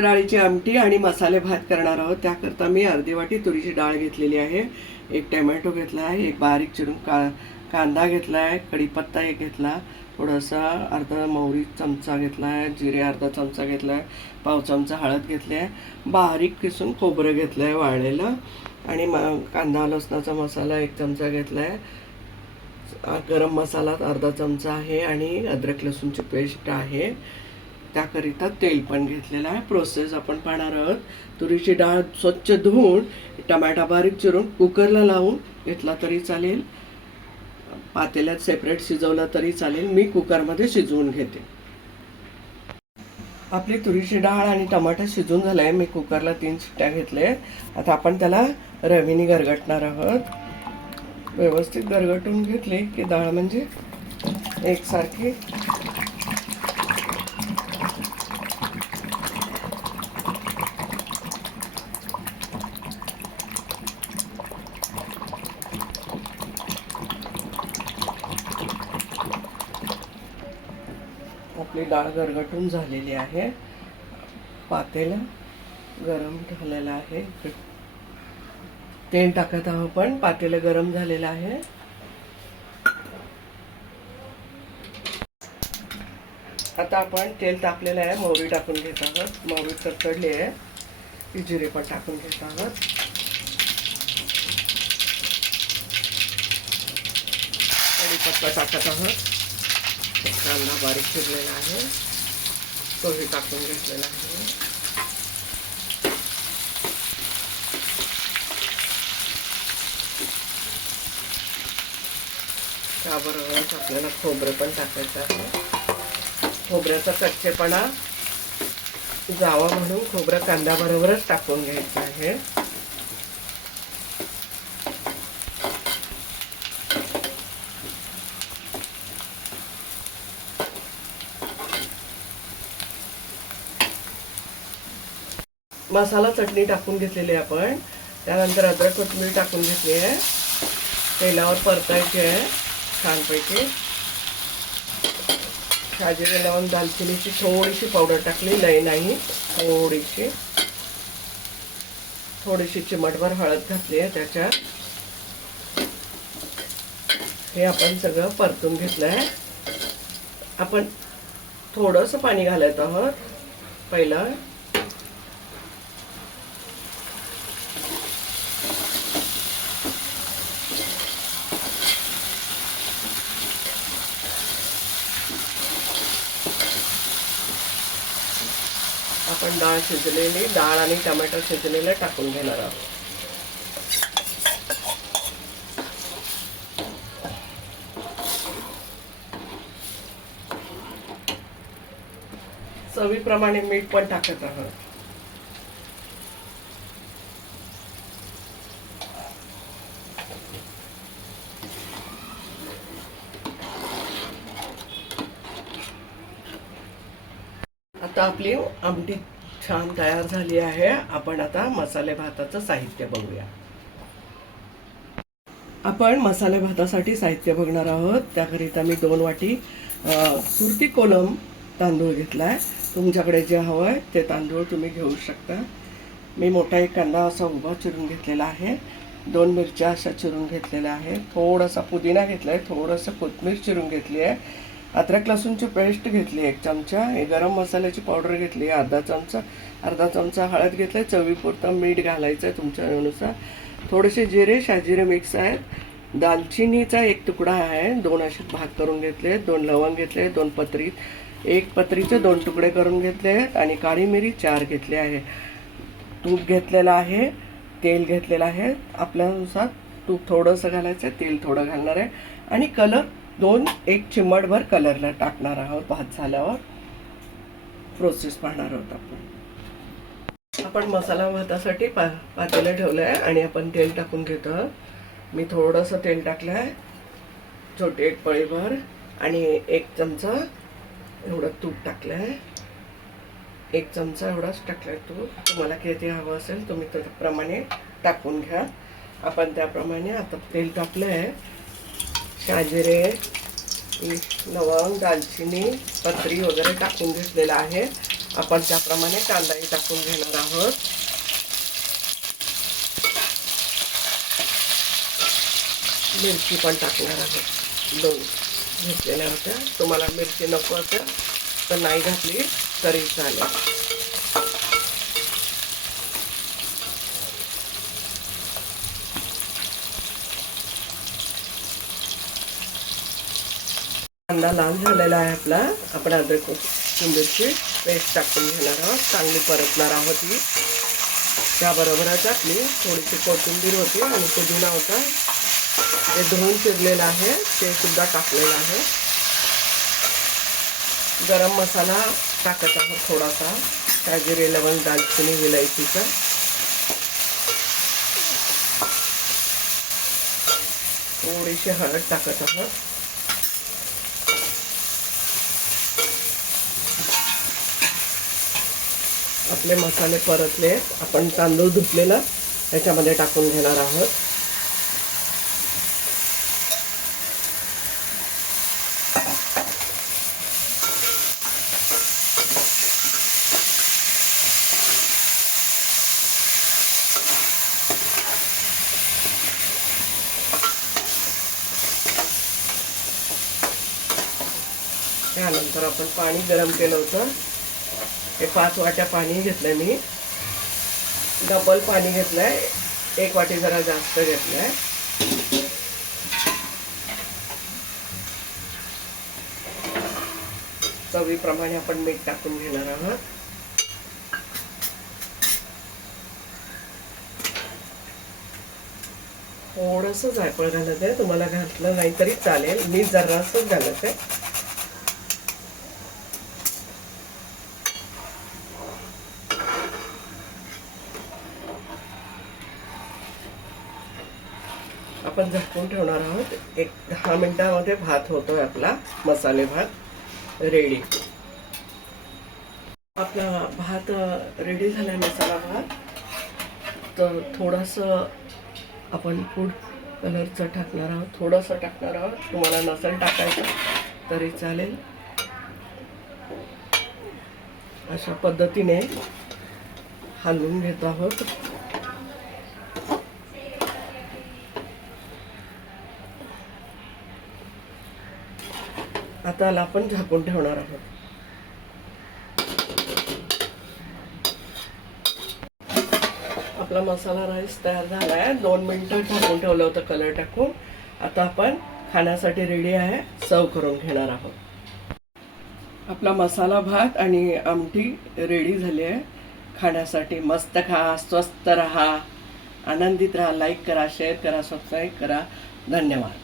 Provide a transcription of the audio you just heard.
तुरीच्या डाळीची आमटी आणि मसाले भात करणार आहोत। त्याकरता मी अर्धी वाटी तुरीची डाळ घेतलेली आहे, एक टोमॅटो घेतला आहे, एक बारीक चिरून कांदा घेतला आहे, कढीपत्ता एक घेतला, थोडासा अर्धा मोहरी चमचा घेतला आहे, जिरे अर्धा चमचा घेतला आहे, पाव चमचा हळद घेतली आहे, बारीक किसून खोबरं घेतलं आहे वाळलेलं, आणि कांदा लसणाचा मसाला एक चमचा घेतला आहे, गरम मसाला अर्धा चमचा आहे, आणि अद्रक लसूणची पेस्ट आहे। त्याकरिता तेल पण घेतलेलं आहे। प्रोसेस आपण पाहणार आहोत। तुरीची डाळ स्वच्छ धुवून टमाटा बारीक चिरून कुकरला लावून घेतला तरी चालेल, पातेल्यात सेपरेट शिजवला तरी चालेल। मी कुकरमध्ये शिजवून घेते। आपली तुरीची डाळ आणि टमाटा शिजून झालाय। मी कुकरला 3 शिट्ट्या घेतले। आता आपण त्याला रवीने गरगटणार आहोत। व्यवस्थित गरगटून घेतले की डाळ म्हणजे एकसारखी आपली डाळ गरगटून झालेली आहे। पातेलं गरम झालेलं आहे, तेल टाकत आहोत आपण। पातेलं गरम झालेलं आहे। आता आपण तेल तापलेलं आहे, मोहरी टाकून घेत आहोत। मोहरी तडतडली आहे की जिरे पण टाकून घेत आहोत। कढीपत्ता टाकत आहोत। कांदा बारीक चिरलेला आहे तोही टाकून घेतलेला आहे। त्याबरोबरच आपल्याला खोबरं पण टाकायचं आहे। खोबऱ्याचा कच्चेपणा जावा म्हणून खोबरं कांद्याबरोबरच टाकून घ्यायचं आहे। मसाला चटणी टाकून घेतलेली आहे आपण। त्यानंतर अद्रक कोथिंबीर टाकून घेतली आहे। तेलावर परतायची आहे छानपैकी। शाजिरे लावून दालचिनीची थोडीशी पावडर टाकली, लई नाही, थोडीशी चिमटभर हळद घातली आहे त्याच्यात। हे आपण सगळं परतून घेतलं आहे। आपण थोडंसं पाणी घालायचं आहोत पहिलं। आपण डाळ आणि टमाटर शिजलेलं टाकून घेणार आहोत। चवीप्रमाणे मीठ पण टाकत आहोत। आता आपली आमटी छान तयार झाली आहे। आपण आता मसाले भाताचं साहित्य बघूया। आपण मसाले भातासाठी साहित्य बघणार आहोत। त्याकरिता मी 2 वाटी सुरती कोलम तांदूळ घेतलाय। तुमच्याकडे जे हवं आहे ते तांदूळ तुम्ही घेऊ शकता। मी मोठा एक कांदा असा उभा चिरून घेतलेला आहे, 2 मिरच्या अशा चिरून घेतलेल्या आहे, थोडासा पुदिना घेतलाय, थोडंसं कोथिंबीर चिरून घेतली आहे, अद्रक लसूणची पेस्ट घेतली 1 चमचा, गरम मसाल्याची पावडर घेतली अर्धा चमचा हळद घेतलाय, चवीपुरतं मीठ घालायचं आहे तुमच्या अनुसार, थोडेसे जिरे शाजिरे मिक्स आहेत, दालचिनीचा 1 तुकडा आहे, 2 असे भाग करून घेतले, 2 लवंग घेतले, 2 पत्री, 1 पत्रीचे 2 तुकडे करून घेतले आहेत, आणि काळी मिरी 4 घेतली आहे। तूप घेतलेलं आहे, तेल घेतलेलं आहे, आपल्यानुसार तूप थोडंसं घालायचं, तेल थोडं घालणार आहे, आणि कलर 1 चिमटभर कलरला टाकणार आहोत। भात झाल्यावर प्रोसेस पाहणार आहोत आपण मसाला भातासाठी पातेलं ठेवलं आहे, आणि आपण तेल टाकून घेतो। मी थोडंसं तेल टाकलं आहे, छोटी 1 पळीभर, आणि 1 चमचा एवढं तूप टाकलं आहे, 1 चमचा एवढाच टाकलाय तूप। तुम्हाला किती हवं असेल तुम्ही त्याप्रमाणे टाकून घ्या। आपण त्याप्रमाणे आता तेल टाकलं आहे, शाजिरे लवंग दालचिनी पत्री वगैरे टाकून घेतलेला आहे। आपण त्याप्रमाणे कांदाही टाकून घेणार आहोत. मिरची पण टाकणार आहोत. 2 घेतलेल्या होत्या. तुम्हाला मिरची नको असेल तर नाही घातली तरी चालेल. कांदा लाल झालेला आहे आपला. आपण अद्रक कोथिंबीरची पेस्ट टाकून घेणार आहोत. चांगली परतणार आहोत ही. त्याबरोबरच आपली थोडीशी कोथिंबीर होती आणि पुदिना होता, ते धुवून चिरलेलं आहे, ते सुद्धा टाकलेलं आहे. गरम मसाला टाकायचा आहोत थोडासा, जिरे, लवंग, दालचिनी, विलायचीचा. थोडीशी हळद टाकत आहोत. आपले मसाले परतले. आपण तांदूळ धुतलेला याच्यामध्ये टाकून घेणार आहोत. त्यानंतर आपण पाणी गरम केलं होतं, हे 5 वाट्या पाणी घेतलंय मी. डबल पाणी घेतलंय, 1 वाटी जरा जास्त घेतलंय. चवीप्रमाणे आपण मीठ टाकून घेणार आहोत. थोडंसं जायफळ घालत आहे. तुम्हाला घातलं नाही तरी चालेल, मी जरासं घालत आहे. आपण झाकून ठेवणार आहोत. 10 मिनिटांमध्ये भात होतोय आपला. मसाले भात रेडी. आपला भात रेडी झालाय, मसाला भात. तर थोडंसं आपण फूड कलरचं टाकणार आहोत, थोडंसं टाकणार आहोत. तुम्हाला नसेल टाकायचं तरी चालेल. अशा पद्धतीने हलवून घेत आहोत. आता आपण झाकून ठेवणार आहोत. आपला मसाला राईस तयार झाला आहे. 2 मिनिटं झाकून ठेवलं होतं कलर टाकून. आता आपण खाण्यासाठी रेडी आहे, सर्व करून घेणार आहोत. आपला मसाला भात आणि आमटी रेडी झाली आहे खाण्यासाठी. मस्त खा, स्वस्त रहा, आनंदित राहा. लाईक करा, शेअर करा, सबस्क्राईब करा. धन्यवाद.